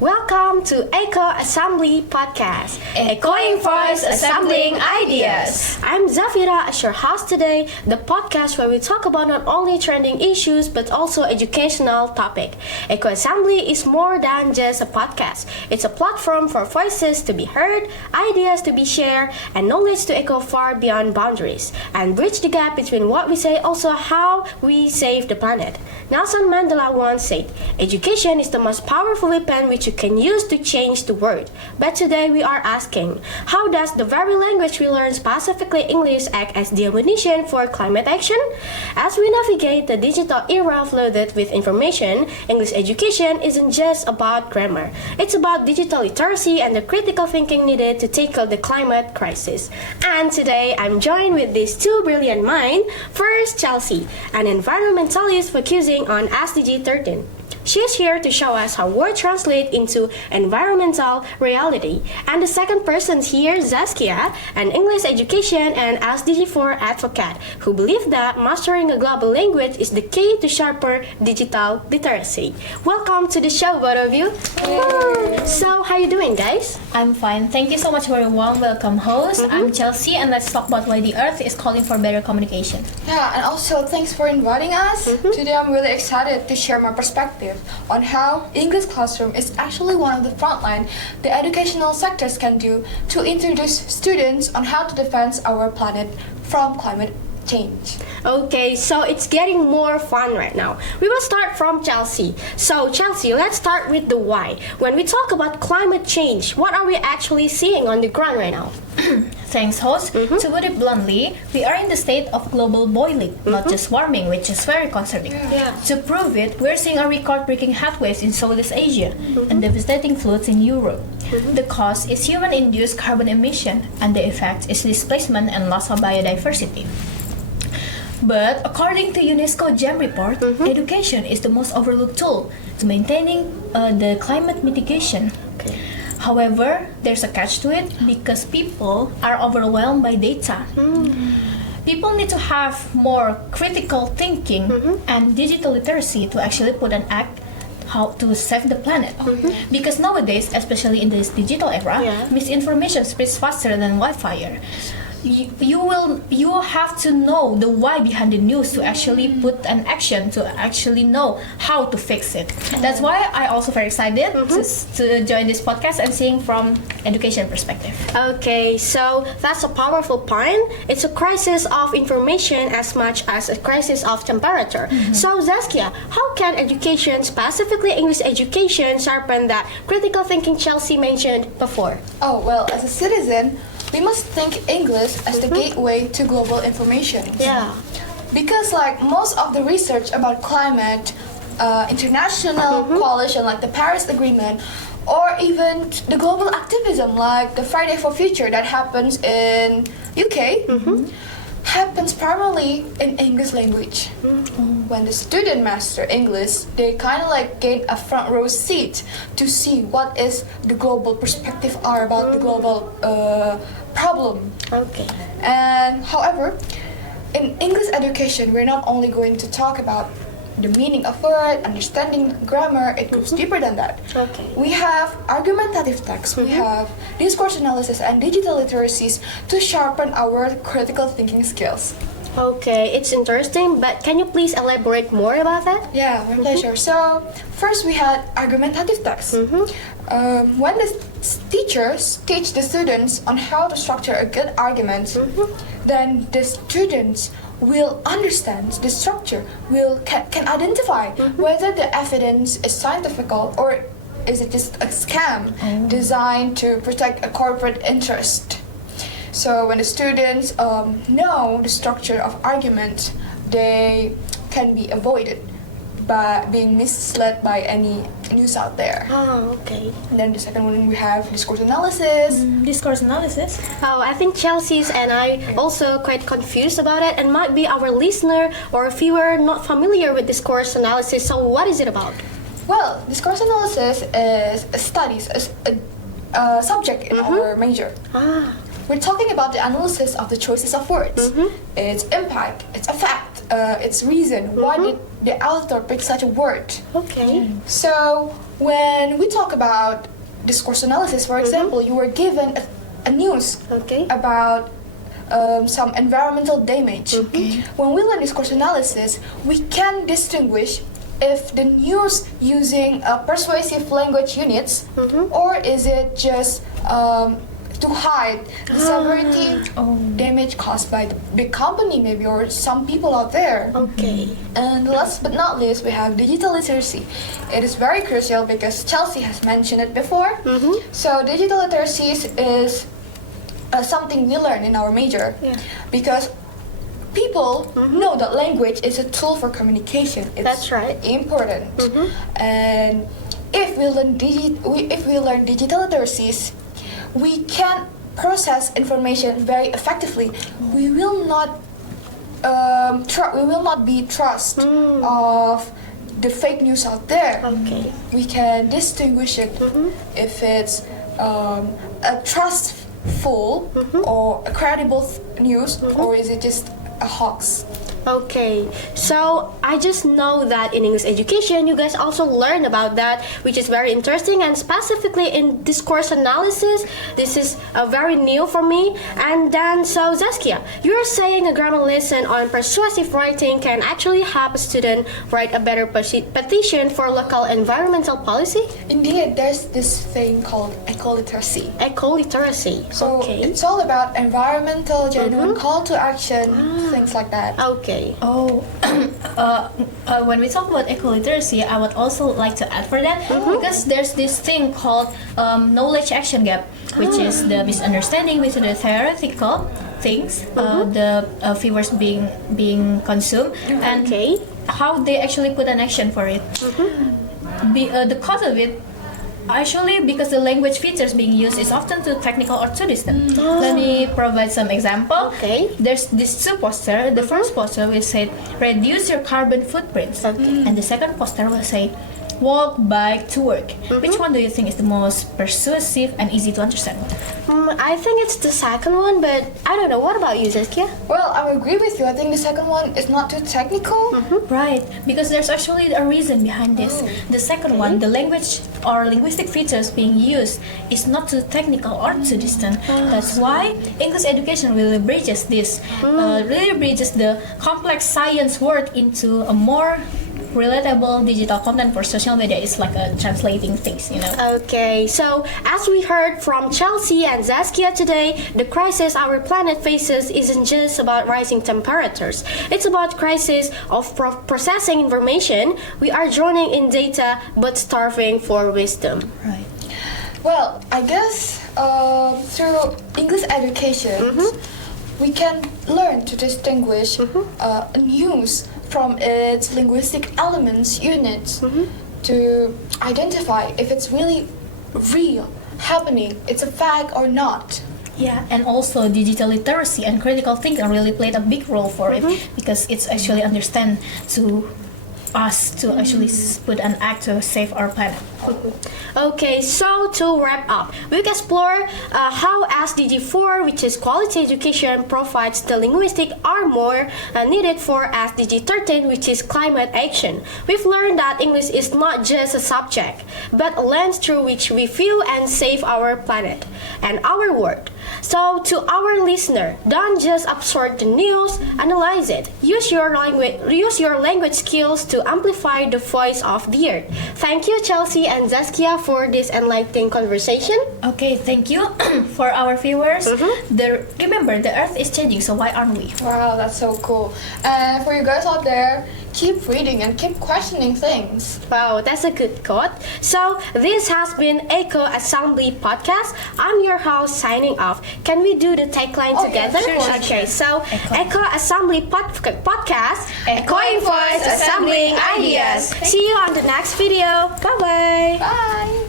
Welcome to Echo Assembly Podcast, Echoing Voice Assembling Ideas. I'm Zafira as your host today, the podcast where we talk about not only trending issues but also educational topic. Echo Assembly is more than just a podcast. It's a platform for voices to be heard, ideas to be shared, and knowledge to echo far beyond boundaries, and bridge the gap between what we say also how we save the planet. Nelson Mandela once said, "Education is the most powerful weapon which you can use to change the world." But today we are asking, how does the very language we learn, specifically English, act as the ammunition for climate action? As we navigate the digital era flooded with information, English education isn't just about grammar. It's about digital literacy and the critical thinking needed to tackle the climate crisis. And today I'm joined with these two brilliant minds. First, Chelsea, an environmentalist focusing on SDG 13. She is here to show us how words translate into environmental reality. And the second person here, Zaskia, an English education and SDG 4 advocate, who believes that mastering a global language is the key to sharper digital literacy. Welcome to the show, both of you. Yay. So, how you doing, guys? I'm fine. Thank you so much for your warm welcome, host. I'm Chelsea, and let's talk about why the Earth is calling for better communication. Yeah, and also thanks for inviting us. Today I'm really excited to share my perspective on how English classroom is actually one of the frontline the educational sectors can do to introduce students on how to defend our planet from climate change. Okay, so it's getting more fun right now. We will start from Chelsea. So Chelsea, let's start with the why. When we talk about climate change, what are we actually seeing on the ground right now? Thanks, host. To put it bluntly, we are in the state of global boiling, not just warming, which is very concerning. Yeah. To prove it, we're seeing a record-breaking heatwaves in Southeast Asia and devastating floods in Europe. The cause is human-induced carbon emission, and the effect is displacement and loss of biodiversity. But according to UNESCO GEM report, education is the most overlooked tool to maintaining the climate mitigation. Okay. However, there's a catch to it because people are overwhelmed by data. People need to have more critical thinking and digital literacy to actually put an act how to save the planet. Because nowadays, especially in this digital era, misinformation spreads faster than wildfire. You have to know the why behind the news to actually put an action to actually know how to fix it. That's why I also very excited to join this podcast and seeing from education perspective. Okay, so that's a powerful point. It's a crisis of information as much as a crisis of temperature. So Zaskia, how can education, specifically English education, sharpen that critical thinking Chelsea mentioned before? Oh, well, as a citizen, we must think English as the gateway to global information. Yeah. Because like most of the research about climate, international coalition like the Paris Agreement, or even the global activism like the Friday for Future that happens in UK, happens primarily in English language. When the student master English, they kind of like gain a front row seat to see what is the global perspective are about the global problem. Okay. And however, in English education, we're not only going to talk about the meaning of word, understanding grammar, it goes deeper than that. Okay. We have argumentative text, we have discourse analysis and digital literacies to sharpen our critical thinking skills. Okay, it's interesting, but can you please elaborate more about that? Yeah, my pleasure. So, first we had argumentative text. When the teachers teach the students on how to structure a good argument, then the students will understand the structure, can identify whether the evidence is scientific or is it just a scam designed to protect a corporate interest. So when the students know the structure of argument, they can be avoided by being misled by any news out there. Oh, okay. And then the second one we have discourse analysis. Discourse analysis? Oh, I think Chelsea's and I also quite confused about it, and might be our listener or viewer not familiar with discourse analysis. So what is it about? Well, discourse analysis is a studies, a subject in our major. We're talking about the analysis of the choices of words, its impact, its effect, its reason. Why did the author pick such a word? Okay. So when we talk about discourse analysis, for example, you were given a news Okay. about some environmental damage. When we learn discourse analysis, we can distinguish if the news using persuasive language units, or is it just to hide the severity damage caused by the big company maybe, or some people out there. Okay. And last but not least, we have digital literacy. It is very crucial because Chelsea has mentioned it before. So digital literacy is something we learn in our major, because people know that language is a tool for communication. It's That's right. important. And if we learn digital literacies, we can process information very effectively. We will not be trust of the fake news out there. Okay. We can distinguish it if it's a trustful or a credible news, or is it just a hoax. Okay, so I just know that in English education, you guys also learn about that, which is very interesting. And specifically in discourse analysis, this is very new for me. And then, so Zaskia, you're saying a grammar lesson on persuasive writing can actually help a student write a better petition for local environmental policy? Indeed, there's this thing called eco-literacy. Eco-literacy. So Okay. it's all about environmental, genuine call to action, things like that. Okay. Oh, when we talk about eco-literacy, I would also like to add for that, because there's this thing called knowledge action gap, which is the misunderstanding between the theoretical things the viewers being consumed and Okay. how they actually put an action for it. The cause of it, actually, because the language features being used is often too technical or too distant. Let me provide some example. Okay. There's these two posters. The first poster will say, reduce your carbon footprints. Okay. And the second poster will say, walk, bike to work. Which one do you think is the most persuasive and easy to understand? I think it's the second one, but I don't know. What about you, Zaskia? Well, I agree with you. I think the second one is not too technical. Right, because there's actually a reason behind this. The second one, the language or linguistic features being used is not too technical or too distant. That's why English education really bridges this, really bridges the complex science word into a more relatable digital content for social media. Is like a translating things, you know. Okay, so as we heard from Chelsea and Zaskia today, the crisis our planet faces isn't just about rising temperatures. It's about crisis of processing information. We are drowning in data but starving for wisdom. Right. Well, I guess through English education, we can learn to distinguish news from its linguistic elements, units, to identify if it's really real, happening, it's a fact or not. Yeah, and also digital literacy and critical thinking really played a big role for it, because it's actually understand to us to actually put an act to save our planet. Okay, so to wrap up, we will explore how SDG 4, which is quality education, provides the linguistic armor needed for SDG 13, which is climate action. We've learned that English is not just a subject, but a lens through which we view and save our planet and our world. So to our listener, don't just absorb the news, analyze it. Use your language skills to amplify the voice of the earth. Thank you, Chelsea and Zaskia, for this enlightening conversation. Okay, thank you for our viewers. Remember, the earth is changing, so why aren't we? Wow, that's so cool. And for you guys out there, keep reading and keep questioning things. Wow, that's a good quote. So this has been Eco Assembly Podcast. I'm your host signing off. Can we do the tagline together? Sure. Okay, so Eco Assembly Podcast, echoing voice, assembling ideas. See you on the next video. Bye-bye. Bye!